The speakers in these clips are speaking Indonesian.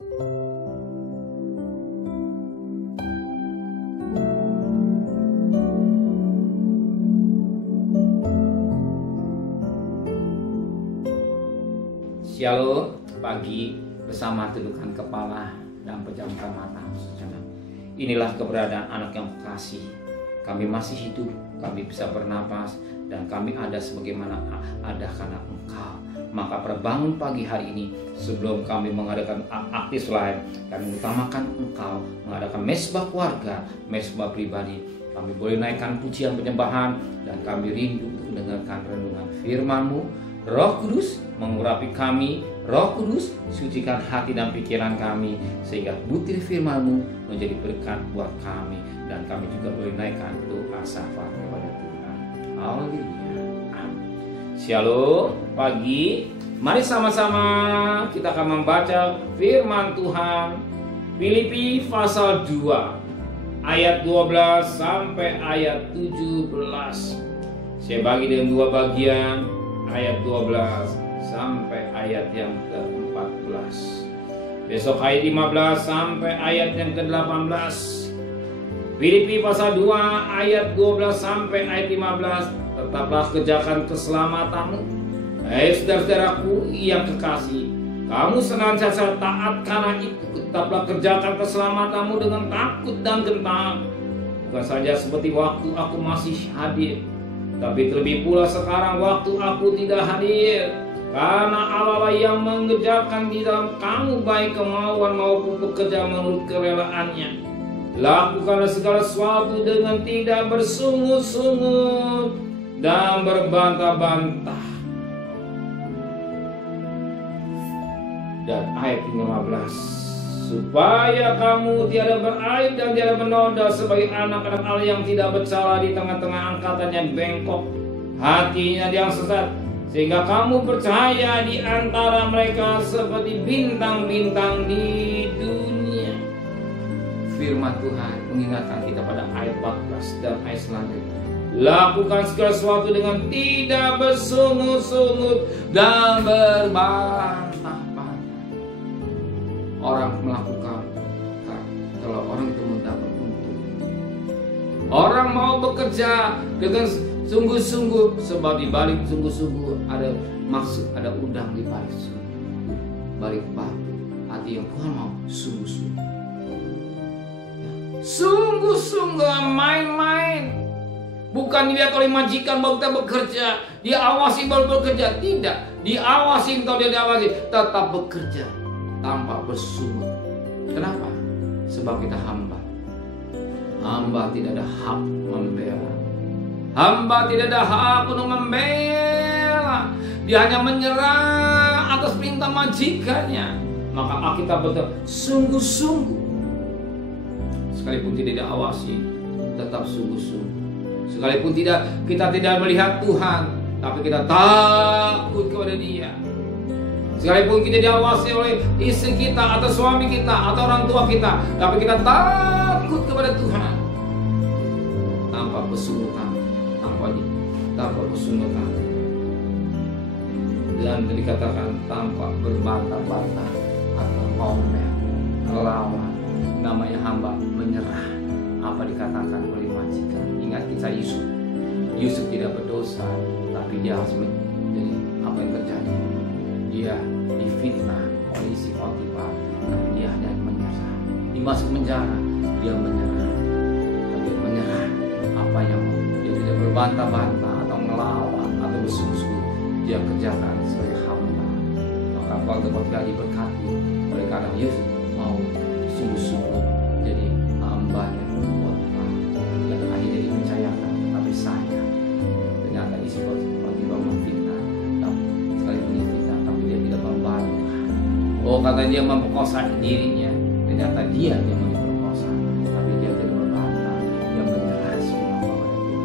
Shalom pagi bersama tundukkan kepala dan pejamkan mata. Inilah keberadaan anak yang kasih. Kami masih hidup, kami bisa bernapas, dan kami ada sebagaimana ada karena Engkau. Maka pada bangun pagi hari ini, sebelum kami mengadakan aktif lain, kami utamakan Engkau, mengadakan mesbah keluarga, mesbah pribadi. Kami boleh naikkan pujian penyembahan, dan kami rindu untuk mendengarkan renungan firman-Mu. Roh Kudus mengurapi kami, Roh Kudus sucikan hati dan pikiran kami, sehingga butir firman-Mu menjadi berkat buat kami, dan kami juga boleh naikkan doa syafaat kepada Tuhan. Haleluya. Shalom pagi, mari sama-sama kita akan membaca firman Tuhan. Filipi pasal 2 ayat 12 sampai ayat 17. Saya bagi dengan dua bagian, ayat 12 sampai ayat yang ke-14. Besok ayat 15 sampai ayat yang ke-18. Filipi pasal 2 ayat 12 sampai ayat 15. Tetaplah kerjakan keselamatanmu, hai saudara-saudaraku yang kekasih. Kamu senantiasa taat, karena itu tetaplah kerjakan keselamatanmu dengan takut dan gentar. Bukan saja seperti waktu aku masih hadir, tapi terlebih pula sekarang waktu aku tidak hadir. Karena Allah lah yang mengerjakan di dalam kamu baik kemauan maupun bekerja menurut kerelaannya. Lakukanlah segala sesuatu dengan tidak bersungut-sungut dan berbantah-bantah. Dan ayat 15, supaya kamu tiada beraib dan tiada bernoda sebagai anak-anak Allah yang tidak bercela di tengah-tengah angkatan yang bengkok, hatinya yang sesat, sehingga kamu percaya di antara mereka seperti bintang-bintang di dunia. Firman Tuhan mengingatkan kita pada ayat 14 dan ayat selanjutnya. Lakukan segala sesuatu dengan tidak bersungut-sungut dan berbantah-bantah. Orang melakukan kalau orang itu mendapat untung. Orang mau bekerja dengan sungguh-sungguh, sebab di balik sungguh-sungguh ada maksud, ada udang di balik sungguh, balik batu. Arti yang Tuhan mau sungguh-sungguh, sungguh-sungguh, main-main. Bukan dilihat oleh majikan baru kita bekerja, diawasi baru bekerja. Tidak, diawasi atau dia diawasi, tetap bekerja tanpa bersungut. Kenapa? Sebab kita hamba. Hamba tidak ada hak membela. Hamba tidak ada hak untuk membela. Dia hanya menyerah atas perintah majikannya. Maka kita betul sungguh-sungguh. Sekalipun tidak diawasi, tetap sungguh-sungguh. Sekalipun kita tidak melihat Tuhan, tapi kita takut kepada Dia. Sekalipun kita diawasi oleh istri kita atau suami kita atau orang tua kita, tapi kita takut kepada Tuhan. Tanpa bersungutan, tanpa bersungutan, dan dikatakan tanpa berbantah-bantah atau ngomel, melawan. Namanya hamba menyerah. Apa dikatakan oleh majikan? Ingat kisah Yusuf. Yusuf tidak berdosa, tapi dia harus menjadi apa yang terjadi. Dia difitnah oleh si Potifar, tapi dia hanya menyerah. Dimasuk penjara, dia menyerah. Tapi menyerah apa yang dia tidak berbantah-bantah atau melawan atau bersungguh-sungguh. Dia kerjakan sebagai hamba. Maka keluarga Potifar diberkati oleh karena Yusuf mau sungguh-sungguh jadi hambanya. Sayang, ternyata isi Potifar memfitnah, sekalipun difitnah, tapi dia tidak membantu. Oh, kata dia memperkosa dirinya, ternyata dia yang memperkosa, tapi dia tidak berbantah, dia menyerah semua kepada Tuhan.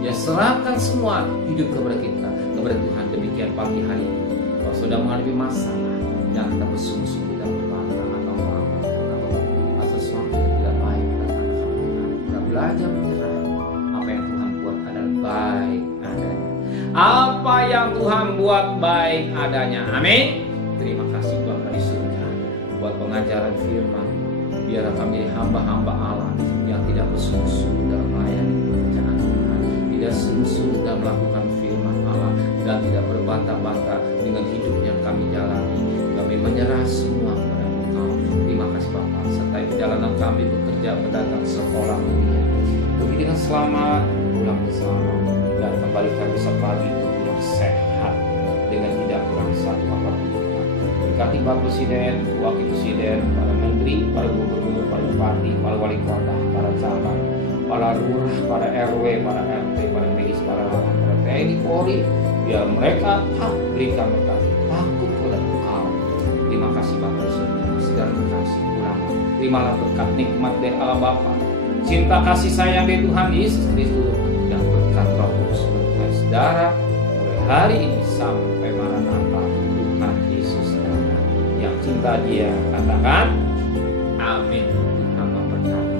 Dia serahkan semua hidup kepada kita, kepada Tuhan. Demikian pagi hari ini, kalau sudah menghadapi masalah, jangan kita bersungguh-sungguh dan berbantah atau melawan atau sesuatu yang tidak baik dan kita belajar menyerah. Baik adanya. Apa yang Tuhan buat baik adanya. Amin. Terima kasih Bapa di surga buat dalam pengajaran firman. Biarlah kami hamba-hamba Allah yang tidak bersungguh-sungguh dalam melayani pekerjaan Tuhan, tidak sungguh-sungguh dalam melakukan firman Allah, dan tidak berbantah-bantah dengan hidup yang kami jalani. Kami menyerah semua kepada Engkau. Terima kasih Bapa, sertai perjalanan kami bekerja, berdagang, sekolah, kuliah. Pergi dengan selamat, pulang bersama, dan kembalikan besok pagi itu yang sehat dengan tidak kurang satu apapun. Berkati Bapak Presiden, Wakil Presiden, para Menteri, para Gubernur, para Bupati, para Wali Kota, para camat, para lurah, para RW, para RT, para medis, para lawan, para TNI, Polri, biar mereka berikan mereka takut kepada Engkau. Terima kasih Bapak Presiden, segala kasih ulama. Terimalah berkat nikmat dari Allah Bapa, cinta kasih sayang dari Tuhan Yesus Kristus, dan berkat Roh Kudus menuai saudara mulai hari ini sampai Maranatha Tuhan Yesus datang. Yang cinta Dia katakan amin. Tuhan memberkati.